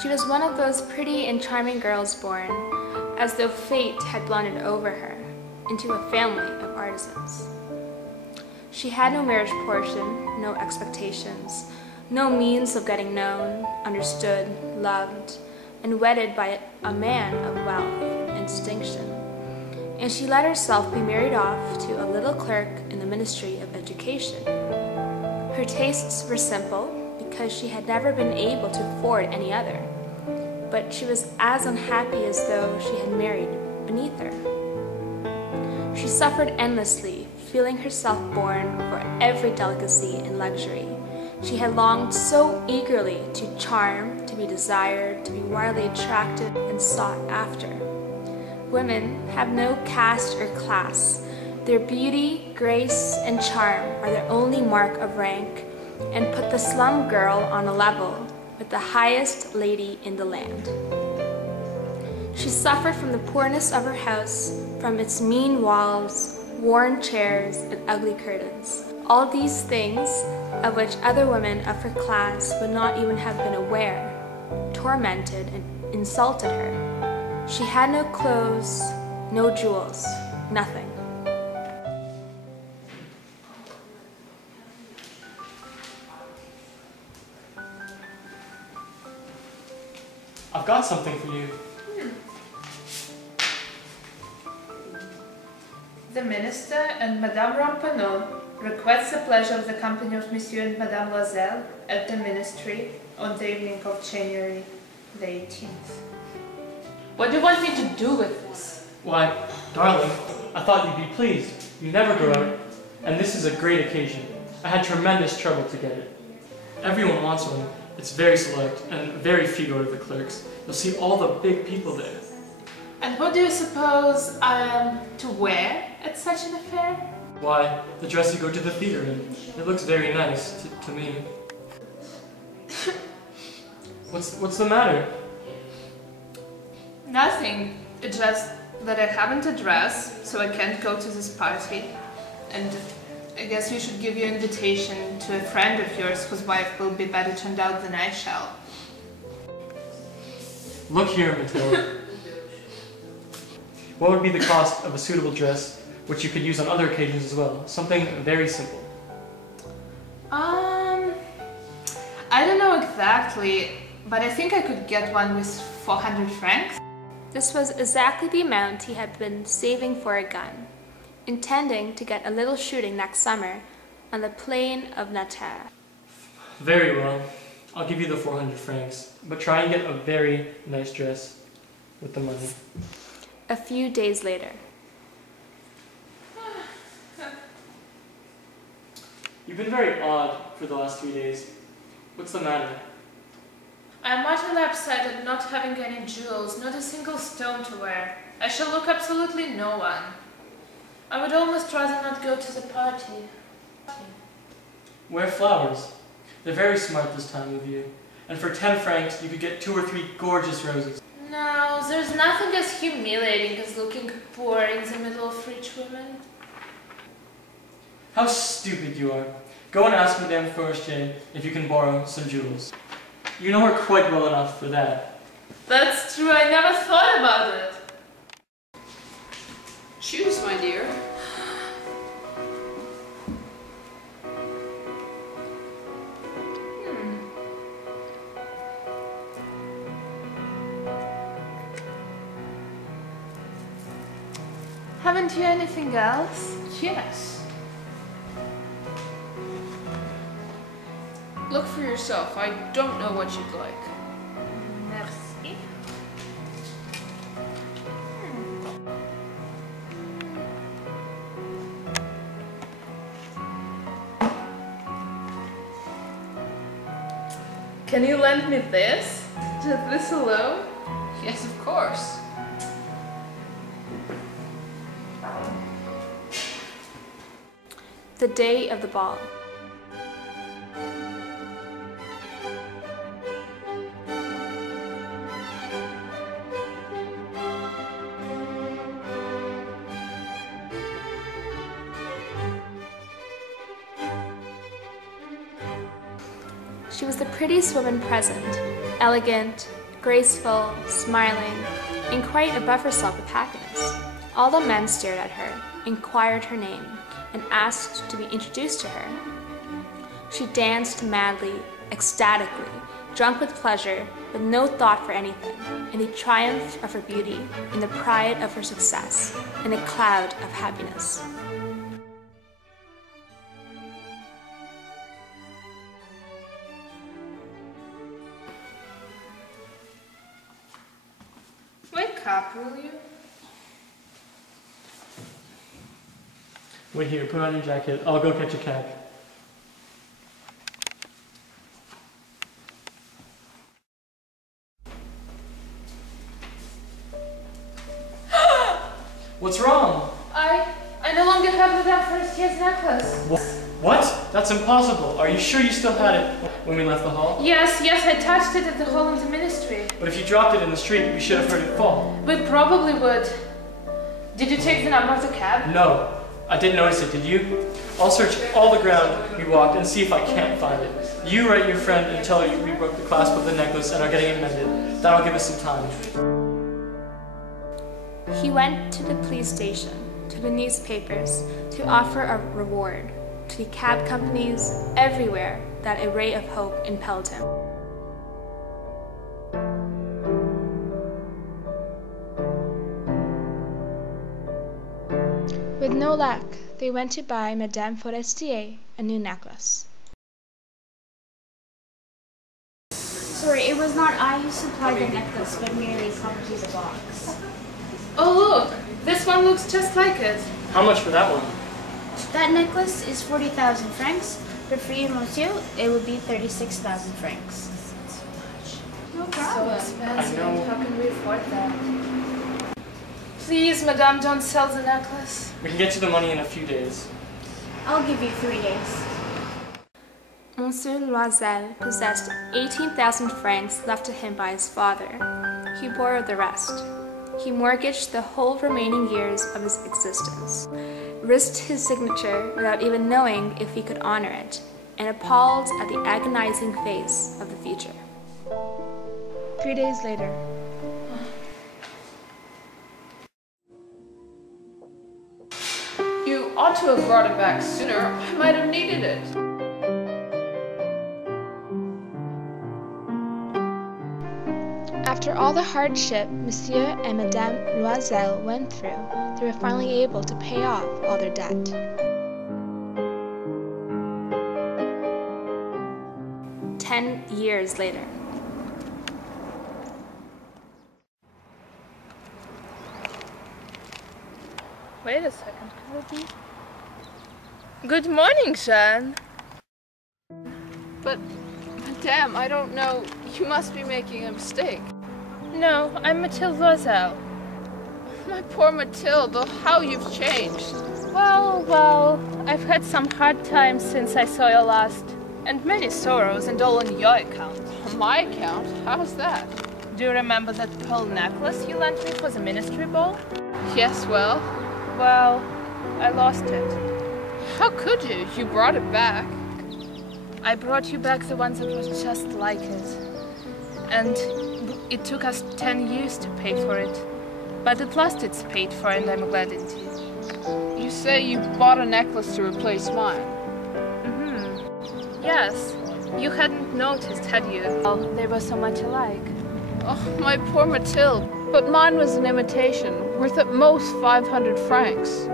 She was one of those pretty and charming girls born, as though fate had blundered over her, into a family of artisans. She had no marriage portion, no expectations, no means of getting known, understood, loved, and wedded by a man of wealth and distinction. And she let herself be married off to a little clerk in the Ministry of Education. Her tastes were simple because she had never been able to afford any other, but she was as unhappy as though she had married beneath her. She suffered endlessly, feeling herself born for every delicacy and luxury. She had longed so eagerly to charm, to be desired, to be widely attracted and sought after. Women have no caste or class. Their beauty, grace, and charm are their only mark of rank, and put the slum girl on a level with the highest lady in the land. She suffered from the poorness of her house, from its mean walls, worn chairs, and ugly curtains. All these things, of which other women of her class would not even have been aware, tormented and insulted her. She had no clothes, no jewels, nothing. I've got something for you. The Minister and Madame Ramponneau request the pleasure of the company of Monsieur and Madame Loisel at the Ministry on the evening of January the 18th. What do you want me to do with this? Why, darling, I thought you'd be pleased. You never go out, and this is a great occasion. I had tremendous trouble to get it. Everyone wants one. It's very select, and very few go to the clerks. You'll see all the big people there. And what do you suppose I am to wear at such an affair? Why, the dress you go to the theater in. It looks very nice to me. What's the matter? Nothing. It's just that I haven't a dress, so I can't go to this party. And I guess you should give your invitation to a friend of yours whose wife will be better turned out than I shall. Look here, Matilda. What would be the cost of a suitable dress, which you could use on other occasions as well? Something very simple. I don't know exactly, but I think I could get one with 400 francs. This was exactly the amount he had been saving for a gun, intending to get a little shooting next summer on the plain of Naterre. Very well. I'll give you the 400 francs, but try and get a very nice dress with the money. A few days later. You've been very odd for the last 3 days. What's the matter? I am utterly upset at not having any jewels, not a single stone to wear. I shall look absolutely no one. I would almost rather not go to the party. Wear flowers. They're very smart this time of year. And for 10 francs, you could get 2 or 3 gorgeous roses. No, there's nothing as humiliating as looking poor in the middle of rich women. How stupid you are. Go and ask Madame Forestier if you can borrow some jewels. You know her quite well enough for that. That's true, I never thought about it. Choose, my dear. Haven't you anything else? Yes. Look for yourself. I don't know what you'd like. Merci. Can you lend me this? Just this alone? Yes, of course. The day of the ball. She was the prettiest woman present, elegant, graceful, smiling, and quite above herself with happiness. All the men stared at her, inquired her name, and asked to be introduced to her. She danced madly, ecstatically, drunk with pleasure, with no thought for anything, in the triumph of her beauty, in the pride of her success, in a cloud of happiness. Wake up, will you? Wait here, put on your jacket. I'll go catch a cab. What's wrong? I no longer have Madame Forestier's necklace. What? That's impossible. Are you sure you still had it when we left the hall? Yes, I touched it at the hall of the ministry. But if you dropped it in the street, we should have heard it fall. We probably would. Did you take the number of the cab? No, I didn't notice it, did you? I'll search all the ground we walked and see if I can't find it. You write your friend and tell her we broke the clasp of the necklace and are getting it mended. That'll give us some time. He went to the police station, to the newspapers, to offer a reward, to the cab companies, everywhere that a ray of hope impelled him. With no luck, they went to buy Madame Forestier a new necklace. Sorry, it was not I who supplied the necklace, but merely copied the box. Oh look, this one looks just like it. How much for that one? That necklace is 40,000 francs, but for you, monsieur, it would be 36,000 francs. No So problem. expensive. I know. How can we afford that? Please, Madame, don't sell the necklace. We can get you the money in a few days. I'll give you 3 days. Monsieur Loisel possessed 18,000 francs left to him by his father. He borrowed the rest. He mortgaged the whole remaining years of his existence, risked his signature without even knowing if he could honor it, and appalled at the agonizing face of the future. 3 days later. You ought to have brought it back sooner. I might have needed it. After all the hardship Monsieur and Madame Loisel went through, they were finally able to pay off all their debt. Ten years later. Wait a second, could it be? Good morning, Jeanne. But, Madame, I don't know. You must be making a mistake. No, I'm Mathilde Loisel. My poor Mathilde, how you've changed. Well, I've had some hard times since I saw you last, and many sorrows, and all on your account. On my account? How's that? Do you remember that pearl necklace you lent me for the ministry ball? Yes, well, Well, I lost it. how could you? You brought it back. I brought you back the one that was just like it. And it took us 10 years to pay for it. But at last it's paid for, and I'm glad it did. You say you bought a necklace to replace mine. Yes, you hadn't noticed, had you? Oh, they were so much alike. Oh, my poor Mathilde. But mine was an imitation, worth at most 500 francs.